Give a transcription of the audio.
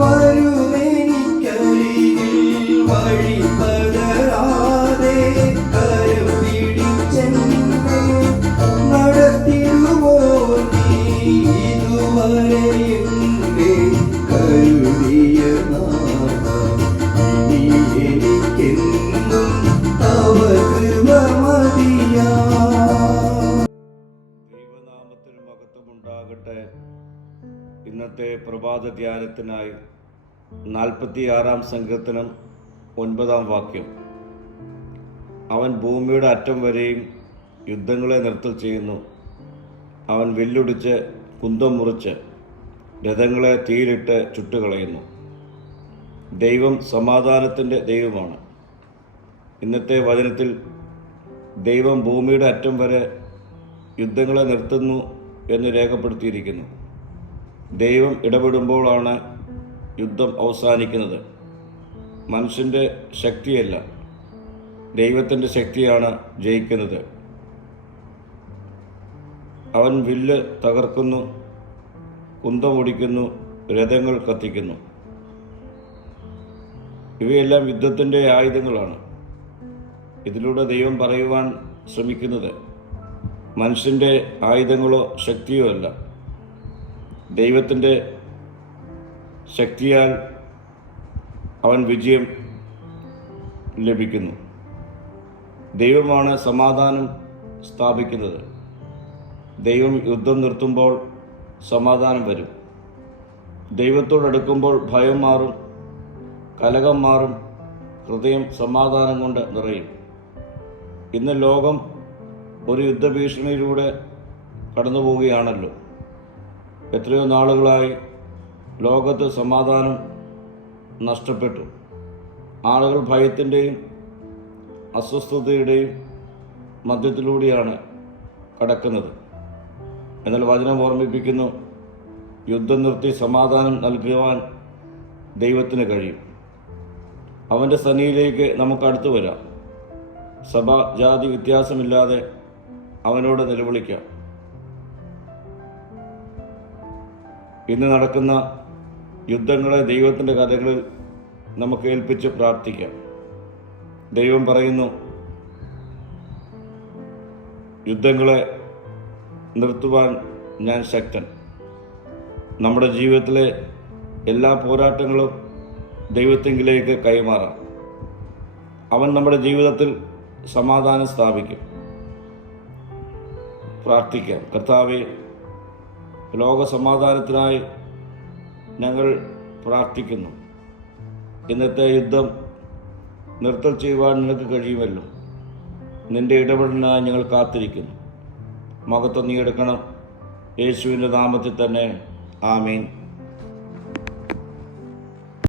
വരുമെനിക്കരികിൽ വഴിപതരാതെ കരം പിടിച്ചെന്നെ നടത്തിടുവോ നീ ഇതുവരെ എന്നെ കരുതിയ നാഥ. ഇനി എനിക്കെന്നും തവ കൃപ മതിയാ. ദൈവനാമത്തിന് മഹത്വമുണ്ടാകട്ടെ. ഇന്നത്തെ പ്രഭാത ധ്യാനത്തിനായി 46 സങ്കീർത്തനം 9 വാക്യം. അവൻ ഭൂമിയുടെ അറ്റം വരെയും യുദ്ധങ്ങളെ നിർത്തൽ ചെയ്യുന്നു. അവൻ വില്ലൊടിച്ച് കുന്തം മുറിച്ച് രഥങ്ങളെ തീയിലിട്ട് ചുട്ടുകളയുന്നു. ദൈവം സമാധാനത്തിൻ്റെ ദൈവമാണ്. ഇന്നത്തെ വചനത്തിൽ ദൈവം ഭൂമിയുടെ അറ്റം വരെ യുദ്ധങ്ങളെ നിർത്തുന്നു എന്ന് രേഖപ്പെടുത്തിയിരിക്കുന്നു. ദൈവം ഇടപെടുമ്പോഴാണ് യുദ്ധം അവസാനിക്കുന്നത്. മനുഷ്യൻ്റെ ശക്തിയല്ല, ദൈവത്തിൻ്റെ ശക്തിയാണ് ജയിക്കുന്നത്. അവൻ വില്ല് തകർക്കുന്നു, കുന്തമൊടിക്കുന്നു, രഥങ്ങൾ കത്തിക്കുന്നു. ഇവയെല്ലാം യുദ്ധത്തിൻ്റെ ആയുധങ്ങളാണ്. ഇതിലൂടെ ദൈവം പറയുവാൻ ശ്രമിക്കുന്നത് മനുഷ്യൻ്റെ ആയുധങ്ങളോ ശക്തിയോ അല്ല, ദൈവത്തിൻ്റെ ശക്തിയാൽ അവൻ വിജയം ലഭിക്കുന്നു. ദൈവമാണ് സമാധാനം സ്ഥാപിക്കുന്നത്. ദൈവം യുദ്ധം നിർത്തുമ്പോൾ സമാധാനം വരും. ദൈവത്തോടടുക്കുമ്പോൾ ഭയം മാറും, കലഹം മാറും, ഹൃദയം സമാധാനം കൊണ്ട് നിറയും. ഇന്ന് ലോകം ഒരു യുദ്ധഭീഷണിയിലൂടെ കടന്നു പോവുകയാണല്ലോ. എത്രയോ നാളുകളായി ലോകത്ത് സമാധാനം നഷ്ടപ്പെട്ടു. ആളുകൾ ഭയത്തിൻ്റെയും അസ്വസ്ഥതയുടെയും മധ്യത്തിലൂടെയാണ് കടക്കുന്നത്. എന്നാൽ വചനം ഓർമ്മിപ്പിക്കുന്നു, യുദ്ധം നിർത്തി സമാധാനം നൽകുവാൻ ദൈവത്തിന് കഴിയും. അവൻ്റെ സന്നിധിയിലേക്ക് നമുക്ക് അടുത്തു വരാം. സഭ ജാതി വ്യത്യാസമില്ലാതെ അവനോട് നിലവിളിക്കാം. ഇന്ന് നടക്കുന്ന യുദ്ധങ്ങളെ ദൈവത്തിൻ്റെ കഥകളിൽ നമുക്ക് ഏൽപ്പിച്ച് പ്രാർത്ഥിക്കാം. ദൈവം പറയുന്നു, യുദ്ധങ്ങളെ നിർത്തുവാൻ ഞാൻ ശക്തൻ. നമ്മുടെ ജീവിതത്തിലെ എല്ലാ പോരാട്ടങ്ങളും ദൈവത്തിങ്കിലേക്ക് കൈമാറാം. അവൻ നമ്മുടെ ജീവിതത്തിൽ സമാധാനം സ്ഥാപിക്കും. പ്രാർത്ഥിക്കാം. കർത്താവേ, ലോക സമാധാനത്തിനായി ഞങ്ങൾ പ്രാർത്ഥിക്കുന്നു. ഇന്നത്തെ യുദ്ധം നിർത്തൽ ചെയ്യുവാൻ നിനക്ക് കഴിയുമല്ലോ. നിന്റെ ഇടപെടലിനായി ഞങ്ങൾ കാത്തിരിക്കുന്നു. മഹത്വം നീ എടുക്കണം. യേശുവിൻ്റെ നാമത്തിൽ തന്നെ. ആമീൻ.